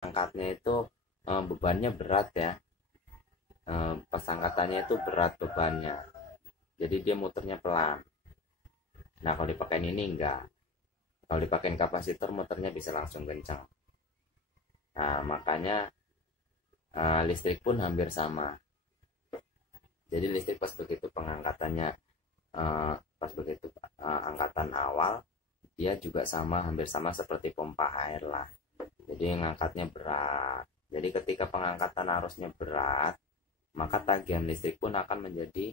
angkatnya itu bebannya berat ya. Pas angkatannya itu berat bebannya, jadi dia muternya pelan. Nah kalau dipakai ini enggak, kalau dipakai kapasitor muternya bisa langsung kencang. Nah makanya listrik pun hampir sama. Jadi listrik pas begitu pengangkatannya, pas begitu angkatan awal, dia juga sama, hampir sama seperti pompa air lah. Jadi ngangkatnya berat. Jadi ketika pengangkatan arusnya berat, maka tagihan listrik pun akan menjadi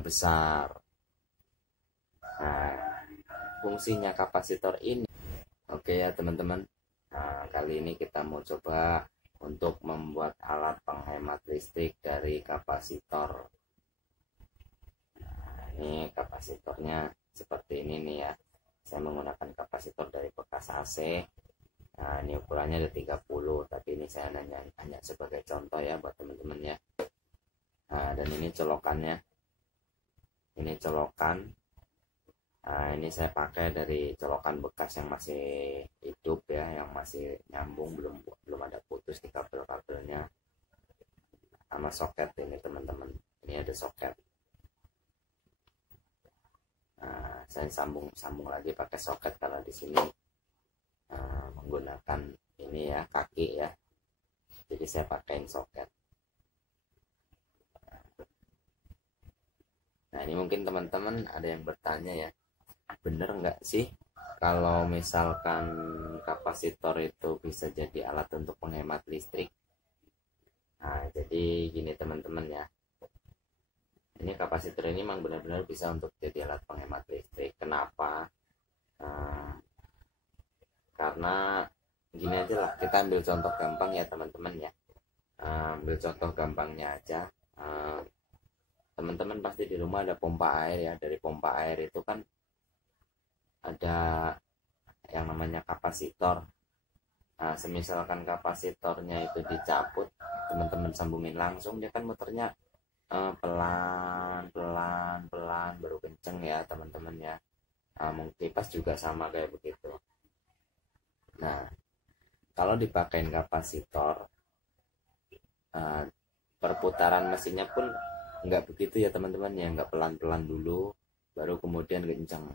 besar. Nah, fungsinya kapasitor ini, oke ya teman-teman. Nah, kali ini kita mau coba untuk membuat alat penghemat listrik dari kapasitor. Nah, ini kapasitornya seperti ini nih ya. Saya menggunakan kapasitor dari bekas AC. Nah, ini ukurannya ada 30, tapi ini saya hanya sebagai contoh ya buat teman-teman ya. Nah, dan ini colokannya. Ini colokan. Nah, ini saya pakai dari colokan bekas yang masih hidup ya, yang masih nyambung, belum ada putus di kabel-kabelnya. Sama soket ini teman-teman. Ini ada soket. Nah, saya sambung lagi pakai soket karena di sini menggunakan ini ya, kaki ya. Jadi saya pakaiin soket. Nah, ini mungkin teman-teman ada yang bertanya ya, bener nggak sih kalau misalkan kapasitor itu bisa jadi alat untuk menghemat listrik? Nah, jadi gini teman-teman ya, ini kapasitor ini memang benar-benar bisa untuk jadi alat penghemat listrik. Kenapa? Nah, karena gini aja lah, kita ambil contoh gampang ya teman-teman ya. Ambil contoh gampangnya aja. Teman-teman pasti di rumah ada pompa air ya. Dari pompa air itu kan ada yang namanya kapasitor. Nah, semisalkan kapasitornya itu dicabut, teman-teman sambungin langsung, dia kan muternya pelan baru kenceng ya teman-teman ya. Mungkin kipas juga sama kayak begitu. Nah, kalau dipakai kapasitor, perputaran mesinnya pun nggak begitu ya teman-teman ya, nggak pelan-pelan dulu baru kemudian kencang.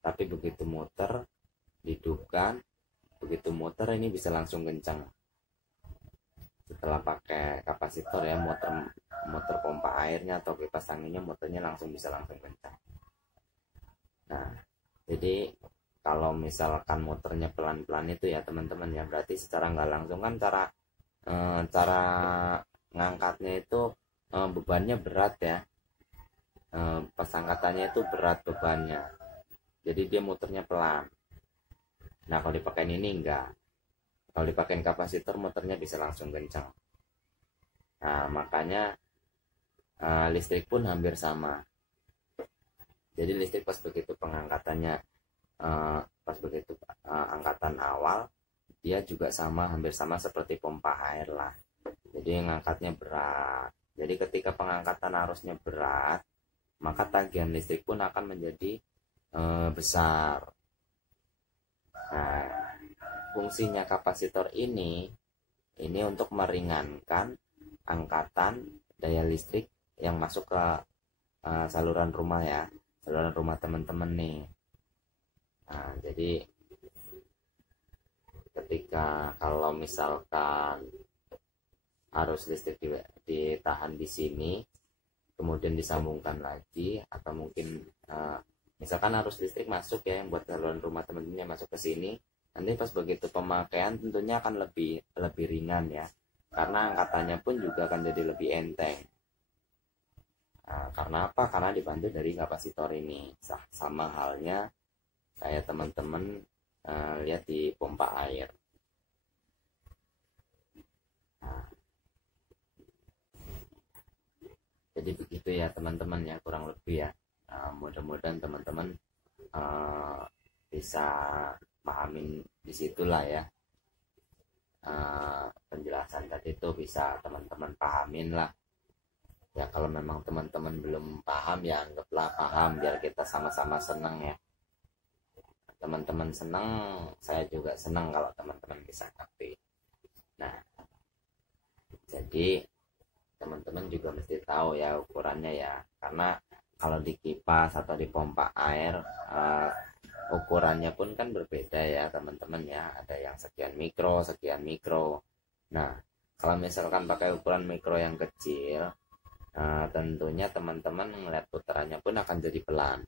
Tapi begitu muter, dihidupkan, begitu muter ini bisa langsung kencang. Setelah pakai kapasitor ya, motor pompa airnya atau kipas anginnya, motornya bisa langsung kencang. Nah, jadi kalau misalkan motornya pelan-pelan itu ya teman-teman ya, berarti secara nggak langsung kan cara ngangkatnya itu bebannya berat ya. Pas angkatannya itu berat bebannya, jadi dia muternya pelan. Nah kalau dipakai ini enggak, kalau dipakai kapasitor motornya bisa langsung kencang. Nah makanya listrik pun hampir sama. Jadi listrik pas begitu pengangkatannya, pas begitu angkatan awal, dia juga sama, hampir sama seperti pompa air lah. Jadi ngangkatnya berat. Jadi ketika pengangkatan arusnya berat, maka tagihan listrik pun akan menjadi besar. Nah, fungsinya kapasitor ini untuk meringankan angkatan daya listrik yang masuk ke saluran rumah ya, saluran rumah teman-teman nih. Nah, jadi ketika kalau misalkan arus listrik ditahan di sini, kemudian disambungkan lagi, atau mungkin misalkan arus listrik masuk ya, yang buat saluran rumah teman-teman masuk ke sini, nanti pas begitu pemakaian tentunya akan lebih ringan ya, karena angkatannya pun juga akan jadi lebih enteng. Nah, karena apa? Karena dibantu dari kapasitor ini. Sama halnya kayak teman-teman lihat di pompa air. Nah, jadi begitu ya teman-teman ya, kurang lebih ya. Mudah-mudahan teman-teman bisa pahamin disitulah ya. Penjelasan tadi itu bisa teman-teman pahamin lah ya. Kalau memang teman-teman belum paham ya anggaplah paham, biar kita sama-sama senang ya. Teman-teman senang, saya juga senang kalau teman-teman bisa ngerti. Jadi teman-teman juga mesti tahu ya ukurannya ya, karena kalau di kipas atau di pompa air ukurannya pun kan berbeda ya teman-teman ya, ada yang sekian mikro. Nah kalau misalkan pakai ukuran mikro yang kecil, tentunya teman-teman ngeliat putarannya pun akan jadi pelan,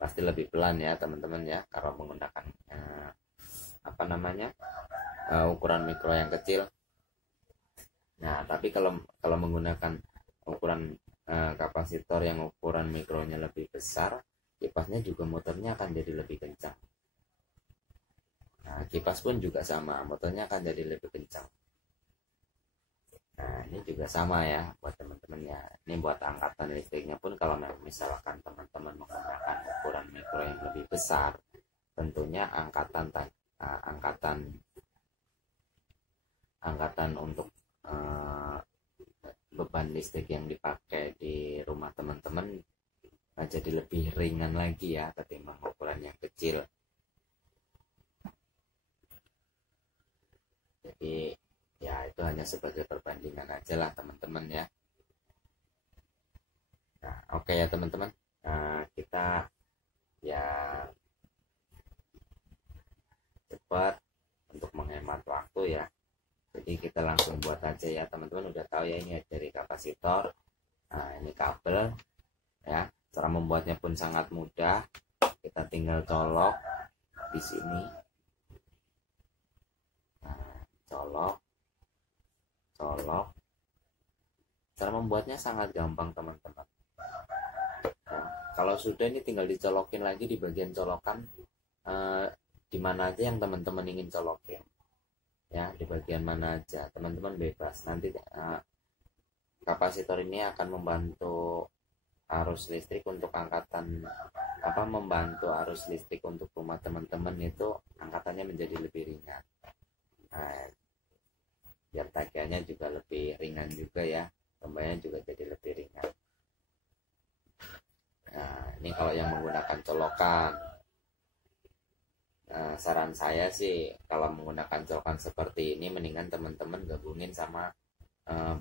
pasti lebih pelan ya teman-teman ya kalau menggunakan ukuran mikro yang kecil. Nah tapi kalau menggunakan ukuran kapasitor yang ukuran mikronya lebih besar, kipasnya juga motornya akan jadi lebih kencang. Nah kipas pun juga sama, motornya akan jadi lebih kencang. Nah ini juga sama ya buat teman-teman ya. Ini buat angkatan listriknya pun, kalau misalkan teman-teman menggunakan ukuran mikro yang lebih besar, tentunya angkatan untuk beban listrik yang dipakai di rumah teman-teman jadi lebih ringan lagi ya ketimbang ukuran yang kecil. Jadi ya itu hanya sebagai perbandingan aja lah teman-teman ya. Nah oke ya teman-teman, kita ya cepat untuk menghemat waktu ya. Jadi kita langsung buat aja ya teman-teman. Udah tahu ya ini dari kapasitor. Nah ini kabel ya. Cara membuatnya pun sangat mudah. Kita tinggal colok di sini. Nah, colok. Cara membuatnya sangat gampang teman-teman. Nah, kalau sudah ini tinggal dicolokin lagi di bagian colokan di mana aja yang teman-teman ingin colokin. Ya, di bagian mana aja teman-teman bebas. Nanti kapasitor ini akan membantu arus listrik untuk membantu arus listrik untuk rumah teman-teman itu angkatannya menjadi lebih ringan. Nah, biar tagihannya juga lebih ringan juga ya, pembayarannya juga jadi lebih ringan. Nah ini kalau yang menggunakan colokan, saran saya sih kalau menggunakan colokan seperti ini mendingan teman-teman gabungin sama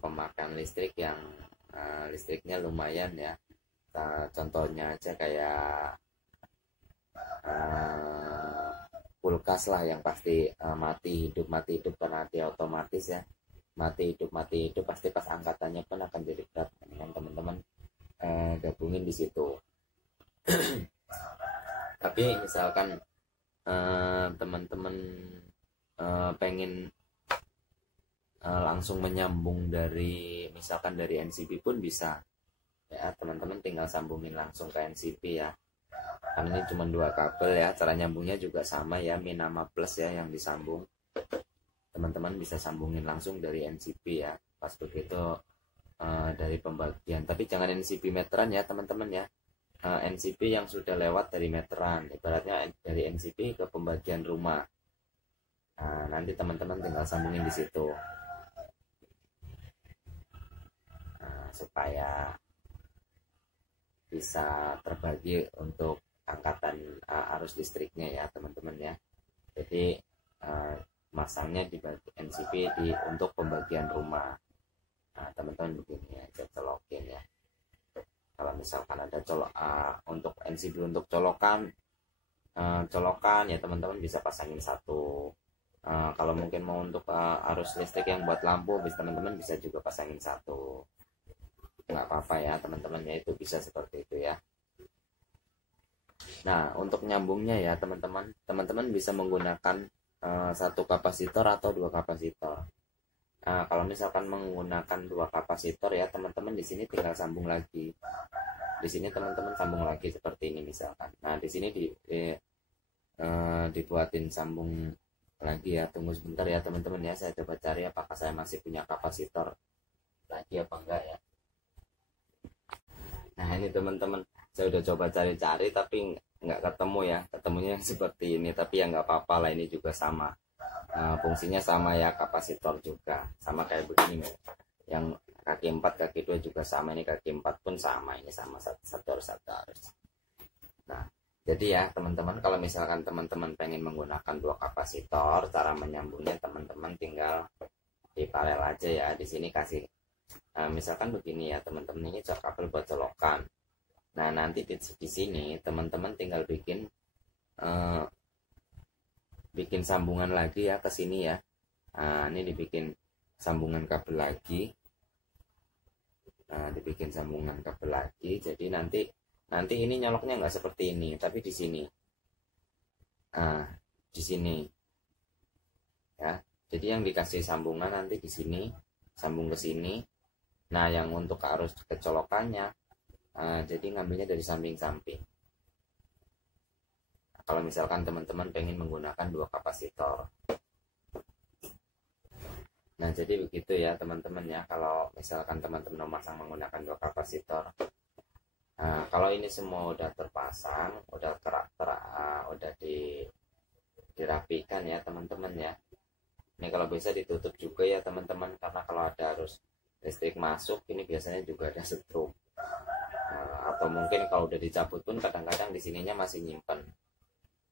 pemakaian listrik yang listriknya lumayan ya. Contohnya aja kayak kulkas lah yang pasti mati hidup penati otomatis ya, mati hidup pasti pas angkatannya pun akan jadi berat. Dengan teman-teman gabungin di situ. Tapi misalkan teman-teman pengen langsung menyambung dari misalkan dari NCP pun bisa ya, teman-teman tinggal sambungin langsung ke NCP ya. Karena ini cuma 2 kabel ya, cara nyambungnya juga sama ya, min sama plus ya yang disambung. Teman-teman bisa sambungin langsung dari NCP ya, pas begitu dari pembagian. Tapi jangan NCP meteran ya teman-teman ya, NCP yang sudah lewat dari meteran, ibaratnya dari NCP ke pembagian rumah. Nah, nanti teman-teman tinggal sambungin di situ supaya bisa terbagi untuk angkatan arus listriknya ya teman-teman ya. Jadi masangnya di NCP untuk pembagian rumah. Nah teman-teman begini aja colokin ya. Kalau misalkan ada untuk NCP untuk colokan ya teman-teman bisa pasangin satu. Kalau mungkin mau untuk arus listrik yang buat lampu, teman-teman bisa juga pasangin satu. Nggak apa-apa ya teman-teman ya, itu bisa seperti itu ya. Nah untuk nyambungnya ya teman-teman bisa menggunakan satu kapasitor atau 2 kapasitor. Nah kalau misalkan menggunakan 2 kapasitor ya teman-teman di sini tinggal sambung lagi. Di sini teman-teman sambung lagi seperti ini misalkan. Nah di sini dibuatin sambung lagi ya. Tunggu sebentar ya teman-teman ya, saya coba cari apakah saya masih punya kapasitor lagi apa enggak ya. Nah ini teman-teman, saya udah coba cari-cari tapi nggak ketemu ya, ketemunya yang seperti ini. Tapi ya nggak apa-apa lah, ini juga sama, fungsinya sama ya, kapasitor juga sama kayak begini. Yang kaki 4 kaki 2 juga sama, ini kaki 4 pun sama, ini sama satu arus. Nah jadi ya teman-teman, kalau misalkan teman-teman pengen menggunakan 2 kapasitor, cara menyambungnya teman-teman tinggal diparel aja ya. Di sini kasih misalkan begini ya teman-teman, ini kabel buat colokan. Nah nanti di sini teman-teman tinggal bikin sambungan lagi ya ke sini ya. Nah ini dibikin sambungan kabel lagi. Nah dibikin sambungan kabel lagi. Jadi nanti ini nyoloknya nggak seperti ini, tapi di sini. Nah di sini ya. Jadi yang dikasih sambungan nanti di sini, sambung ke sini. Nah yang untuk arus kecolokannya, jadi ngambilnya dari samping-samping. Nah, kalau misalkan teman-teman pengen menggunakan 2 kapasitor. Nah jadi begitu ya teman-teman ya, kalau misalkan teman-teman memasang menggunakan 2 kapasitor. Nah kalau ini semua udah terpasang, udah dirapikan ya teman-teman ya. Ini kalau bisa ditutup juga ya teman-teman, karena kalau ada arus listrik masuk ini biasanya juga ada strobe. Atau mungkin kalau udah dicabut pun kadang-kadang di sininya masih nyimpen.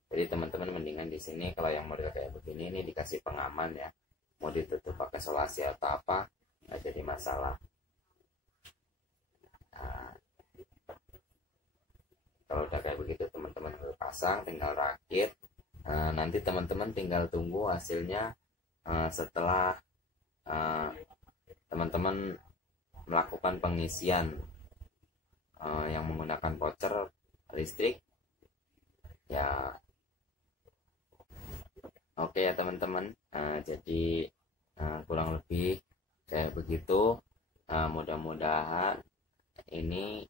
Jadi teman-teman mendingan di sini kalau yang model kayak begini ini dikasih pengaman ya. Mau ditutup pakai solasi atau apa nggak jadi masalah. Nah, kalau udah kayak begitu teman-teman pasang, tinggal rakit. Nanti teman-teman tinggal tunggu hasilnya setelah teman-teman melakukan pengisian yang menggunakan voucher listrik ya. Oke ya teman-teman, jadi kurang lebih kayak begitu. Mudah-mudahan ini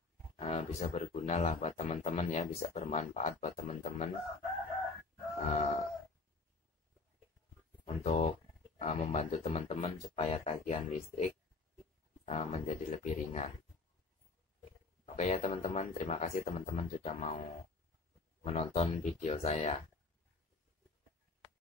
bisa berguna lah buat teman-teman ya, bisa bermanfaat buat teman-teman untuk membantu teman-teman supaya tagihan listrik menjadi lebih ringan. Oke ya teman-teman, terima kasih teman-teman sudah mau menonton video saya.